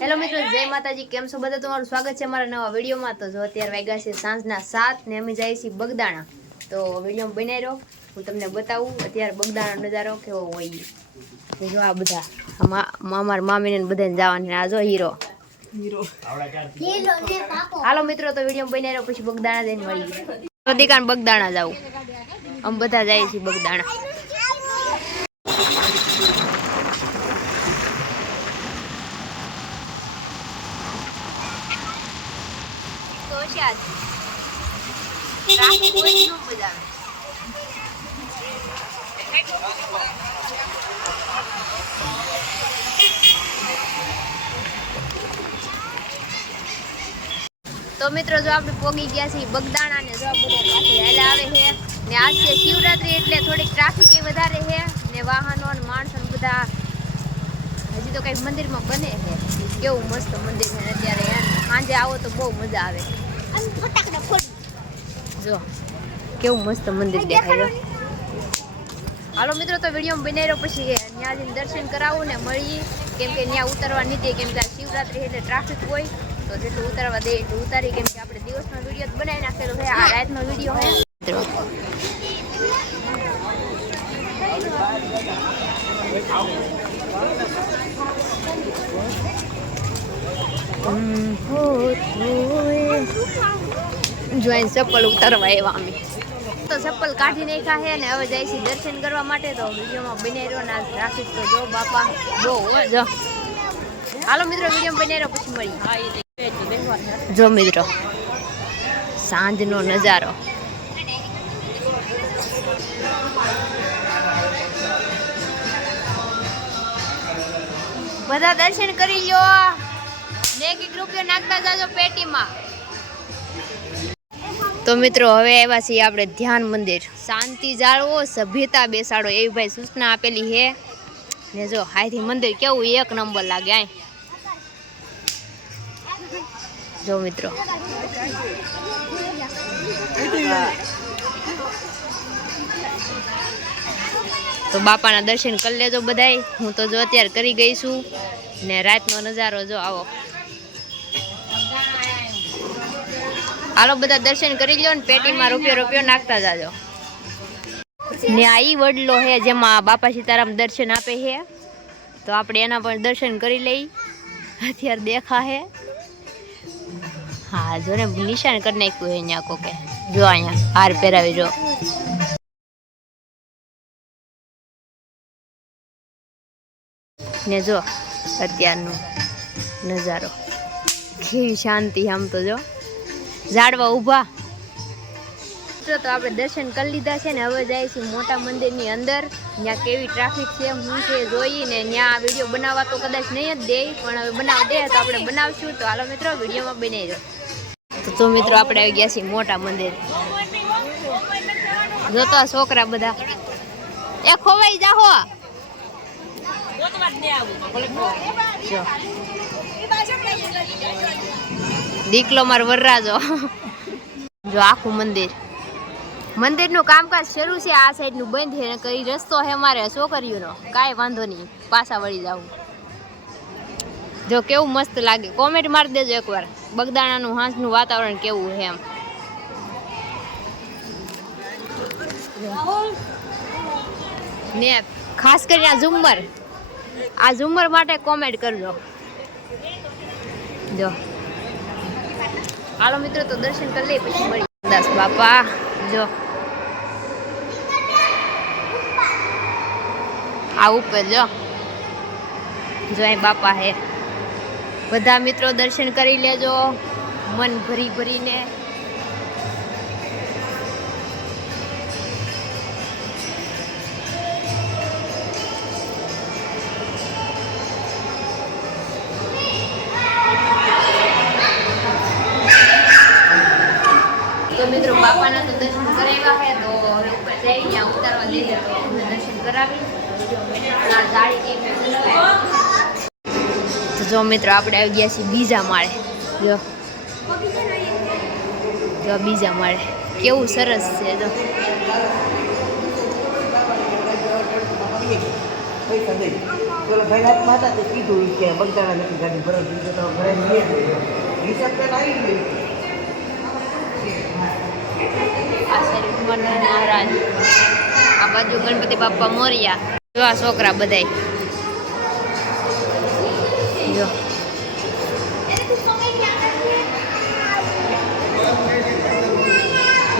Hello મિત્રો, જય માતાજી. કેમ છો બધા? તમારું સ્વાગત છે મારા નવા વિડીયોમાં. તો જો અત્યારે વાગ્યા છે સાંજના 7 ને અમે જઈએ છીએ બગદાણા. તો વિડીયો બનાવી રહ્યો, હું તમને બતાવું અત્યારે બગદાણા નજારો કેવો હોય. જો આ બધા અમારા મામીને બધાને જવાનું. આ જો હીરો હાલો મિત્રો, તો વિડીયો બનાવી રહ્યો, પછી બગદાણા જઈને મળીએ. દીકાન બગદાણા જાવું, અમે બધા જઈએ છીએ બગદાણા. તો મિત્રો, જો આપણે પોગી ગયા છીએ બગદાણા ને જો બધા પાસે હેલા આવે છે ને. આજ છે શિવરાત્રી એટલે થોડીક ટ્રાફિક વધારે છે ને, વાહનો ને માણસો ને બધા. હજી તો કઈક મંદિરમાં બને છે, કેવું મસ્ત મંદિર છે. અત્યારે સાંજે આવો તો બહુ મજા આવે. જો કેવું મસ્ત મંદિર દેખાય. હાલો મિત્રો, તો વિડીયો બનાવી રહ્યો, પછી ત્યાં જઈને દર્શન કરાવું ને મળીએ. કેમ કે ત્યાં ઉતરવા નથી, કેમ કે શિવરાત્રી એટલે ટ્રાફિક હોય. તો જેટલું ઉતારવા દે એટલું ઉતારી, કેમ કે આપણે દિવસનો વિડીયો બનાવી નાખેલો છે. આ રાતનો વિડીયો છે મિત્રો. જોઈને ચપ્પલ ઉતારવા એવા અમે તો ચપ્પલ કાઢી નાખ્યા છે ને હવે જાય છે દર્શન કરવા માટે. તો વિડીયોમાં બની રહ્યો ને ટ્રાફિક તો જો બાપા બહુ હોય. જો હાલો મિત્રો, વિડીયો બની રહ્યો, પછી મળી. જો મિત્રો, સાંજનો નજારો. બધા દર્શન કરી લ્યો ને, 1 રૂપિયો નાખતા જાજો પેટીમાં. તો મિત્રો, હવે આવ્યા છીએ આપણે ધ્યાન મંદિર. શાંતિ જાળવો, સભ્યતા બેસાડો એવી ભાઈ સૂચના આપેલી છે ને. જો હાઈથી મંદિર કેવું એક નંબર લાગે. આય જો મિત્રો, તો બાપાના દર્શન કરી લેજો બધાય. હું તો જો અત્યારે કરી ગઈ છું ને. રાતનો નજારો જો આવો. હાલો બધા દર્શન કરી લો ને પેટીમાં રૂપિયો નાખતા જાજો ને. આ ઈ વડલો હે જેમાં બાપા સીતારામ દર્શન આપે છે. તો આપણે એના પણ દર્શન કરી લઈ. અત્યારે દેખા હે. હા જો ને, નિશાન કરી નાખ્યું હે અહીંયા કોકે. જો અહીંયા હાર પહેરાવી જો. ને જો અત્યારનો નજારો કેવી શાંતિ. આમ તો જો ઝાડવા ઊભા. તો આપણે દર્શન કરી લીધા છે ને. હવે જાય છે મોટા મંદિરની અંદર. ત્યાં કેવી ટ્રાફિક છે હું છે જોઈને. ત્યાં વિડીયો બનાવવા તો કદાચ નહીં જ દે, પણ હવે બનાવવા દે તો આપણે બનાવશું. તો હાલો મિત્રો, વિડીયોમાં બનાવી દો. તો મિત્રો, આપણે આવી ગયા છીએ મોટા મંદિર. જોતો છોકરા બધા એ ખોવાઈ જાહો. દીકલો માર વરરાજો. જો આખું મંદિરનું કામકાજ શરૂ છે. આ સાઈડ નું બંધ છે, કઈ રસ્તો છે મારે છોકરીઓનો. કાંઈ વાંધો નહીં, પાછા વળી જાવું. જો કેવું મસ્ત લાગે. કોમેન્ટ મારી દેજો એકવાર બગદાણાનું હાંસનું વાતાવરણ કેવું છે એમ. ને ખાસ કરીને આ ઝુમ્મર માટે કોમેન્ટ કરજો. જો હાલો મિત્રો, તો દર્શન કરી લઈએ, પછી મળી. દાસ બાપા જો આ ઉપર જો અહીં બાપા હે. બધા મિત્રો દર્શન કરી લેજો મન ભરીને. તો મિત્રો, બાપાના તો દર્શન કરાવ્યા છે. તો હવે ઉપર જઈ ત્યાં ઉતારવા લઈ જાય તો દર્શન કરાવી. તો જો મિત્રો, આપણે આવી ગયા છીએ બીજા માળે. જો બીજા માળે કેવું સરસ છે. જો પહેલાં હતા તે કીધું કે બગદાણા નથી ગાડી ભરવા દીધો તો ઘરે લઈએ હિસાબ પેટ આવી ગઈ. આ સાઈડ હનુમાન મહારાજ, આ બાજુ ગણપતિ બાપ્પા મોરિયા. જો આ છોકરા બધાય જો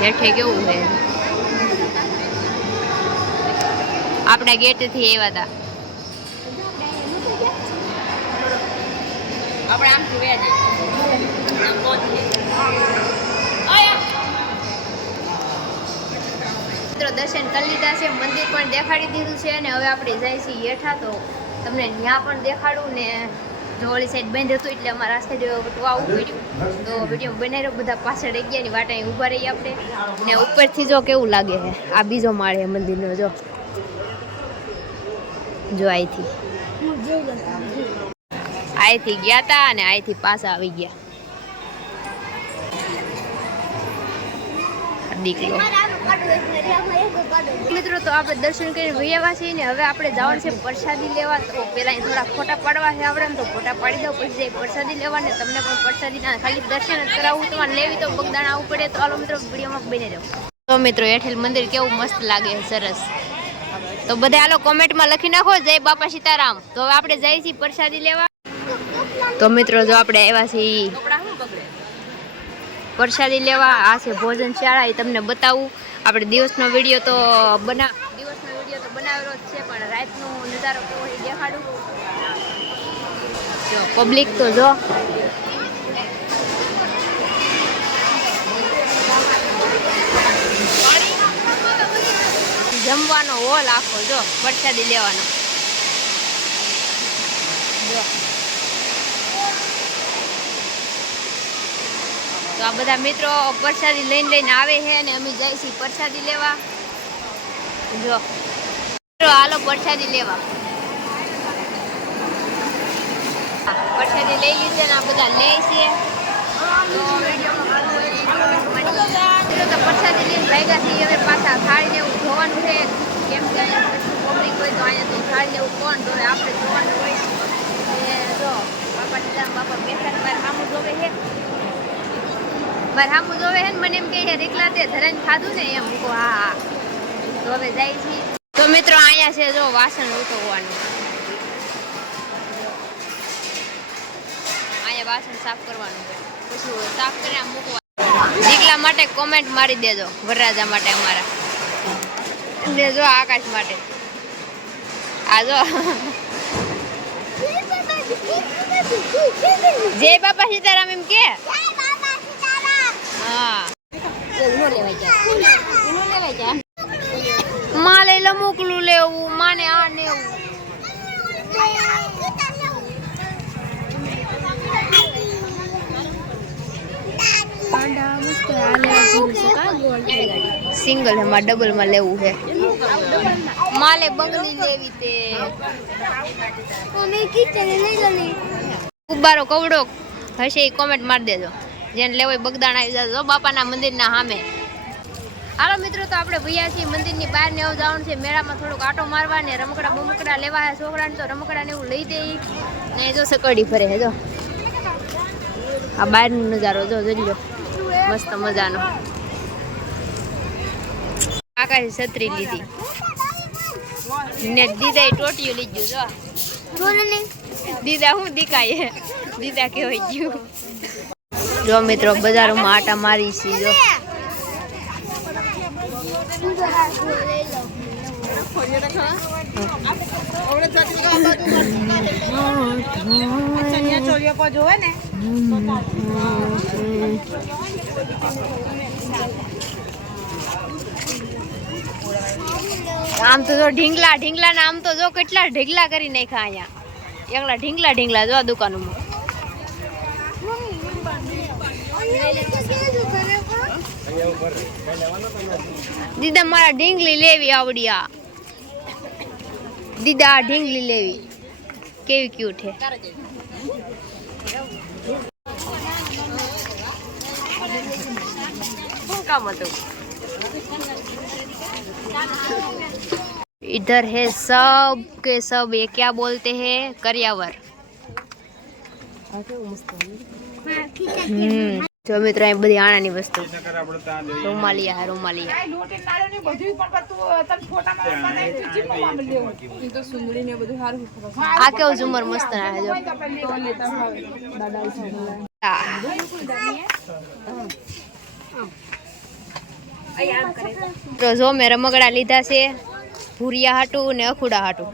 હેઠે કેવું છે. આપણા ગેટ થી આવ્યા હતા. આપણે આમ જોયા છે. મિત્રો દર્શન કરી લીધા છે, મંદિર પણ દેખાડી દીધું છે અને હવે આપણે જાય છીએ હેઠા. તો તમને ત્યાં પણ દેખાડું ને જો ઓલી સાઈડ બંધ હતું એટલે અમારા સાઈડ આવવું પડ્યું. તો વિડીયો બનાવ્યો, બધા પાછળ રહી ગયા ની વાટ અહીં ઊભા રહીએ આપણે. ને ઉપરથી જો કેવું લાગે છે, આ બીજો માળ છે મંદિરનો. જો જો અહીંથી ગયા હતા અને અહીંથી પાછા આવી ગયા. દીકરો મિત્રો તો આપણે દર્શન કરીને વૈયા છીએ ને હવે આપણે જવાનું છે પ્રસાદી લેવા. તો પેલા થોડા ફોટા પાડવા છે આપણે, તો ફોટા પાડી દો પછી જઈ પ્રસાદી લેવા ને તમને પણ પ્રસાદીના ખાલી દર્શન જ કરાવવું. તમારે લેવી તો બગદાણા આવવું પડે. તો હાલો મિત્રો વિડીયોમાં બની રહો. તો મિત્રો હેઠેલ મંદિર કેવું મસ્ત લાગે, સરસ. તો બધા હાલો કોમેન્ટમાં લખી નાખો જય બાપા સીતારામ. તો હવે આપણે જઈએ છીએ પ્રસાદી લેવા. તો મિત્રો જો આપણે આવ્યા છીએ પ્રસાદી લેવા. આ છે ભોજનશાળા, એ તમને બતાવું. આપણે દિવસનો વિડીયો તો બનાવેલો જ છે, પણ રાતનો નજારો કેવો એ દેખાડું. જો પબ્લિક તો જો જમવાનો હોલ આખો જો પ્રસાદી લેવાનો. જો તો આ બધા મિત્રો પ્રસાદી લઈને આવે છે અને અમે જઈએ છીએ પ્રસાદી લેવા. જો હાલો પ્રસાદી લેવા. પ્રસાદી લઈ લીધી અને આ બધા લે છે. તો પ્રસાદી લઈને ભાગ્યા છીએ હવે પાછા થાળીને એવું જોવાનું છે. કેમ કે પબ્લિક હોય તો અહીંયા તો થાળીને એવું કોણ જોવે, આપણે જોવાનું હોય. જો બાપા સીતારામ બાપા બેઠા મારે સામું જોવે છે, મારે સામું જોવે છે ને મને એમ કે રીકલા તે ધરાઈને ખાધું ને એમ. હા તો હવે જાય છે. તો મિત્રો અહીંયા છે જો વાસણ ઉતરવાનું, અહીંયા વાસણ સાફ કરવાનું છે, પછી સાફ કરીને આમ મૂકવાનું. દીકલા માટે કોમેન્ટ મારી દેજો, વરરાજા માટે અમારા, ને જો આકાશ માટે. આ જો જય બાપા સીતારામ એમ કે. હા માલે લમુકલું લેવું, માને આ લેવું. સિંગલ એમાં ડબલ માં લેવું છે. માલે બંગડી લેવી તે ઉબારો કવડો હશે એ કોમેન્ટ મારી દેજો. જેને લેવાય બગદાણા આવી જજો બાપાના મંદિરના સામે. હાલો મિત્રો તો આપણે ભૈયા છીએ મંદિરની બહાર ને એવું જવાનું છે. મેળામાં થોડુંક આટો મારવા ને રમકડા બમકડા લેવા છોકરાને, તો રમકડા ને એવું લઈ દે ને. જો સકડી ફરે છે જો. આ બહારનો નજારો જો જોઈ લો, મસ્ત મજાનો. આકાશ છત્રી લીધી ને દીદા ટોટિયું લીધું જો. દીદા હું દીકાય દીદા કેવાય ગયું. જો મિત્રો બજારોમાં આટા મારી છે જો. આમ તો જો ઢીંગલા ને આમ તો જો કેટલા ઢીંગલા કરી નાખ્યા અહીંયા. એકલા ઢીંગલા જો દુકાનોમાં. દીદા મારા ઢીંગલી લેવી આવડિયા. દીદા ઢીંગલી લેવી કેવી ક્યુટ છે. શું કામ હતું? इधर है सब के सब ये क्या बोलते हैं करियावर। जो मित्र અહીં બધી આણાની વસ્તુ રોમાલિયા હે રોમાલિયા આ કેવું ઝુમર મસ્ત ના હે જો તો જો મેં રમકડા લીધા છે ભૂરિયા હાટું ને અખુડા હાટું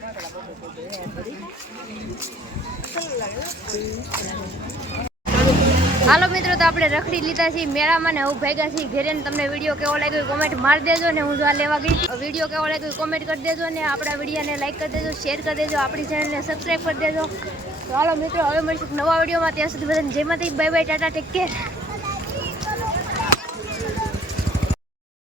હાલો મિત્રો તો આપણે રખડી લીધા છીએ મેળામાં ને હું ભેગા છીએ ઘરે ને તમને વિડીયો કેવો લાગ્યો કોમેન્ટ મારી દેજો ને હું જો આ લેવા ગઈ વિડીયો કેવો લાગ્યો કોમેન્ટ કરી દેજો ને આપણા વિડીયોને લાઈક કરી દેજો શેર કરી દેજો આપણી ચેનલને સબસ્ક્રાઈબ કરી દેજો તો હાલો મિત્રો હવે મળીશું નવા વિડીયોમાં ત્યાં સુધી બધાને જય માતાજી bye bye Tata take care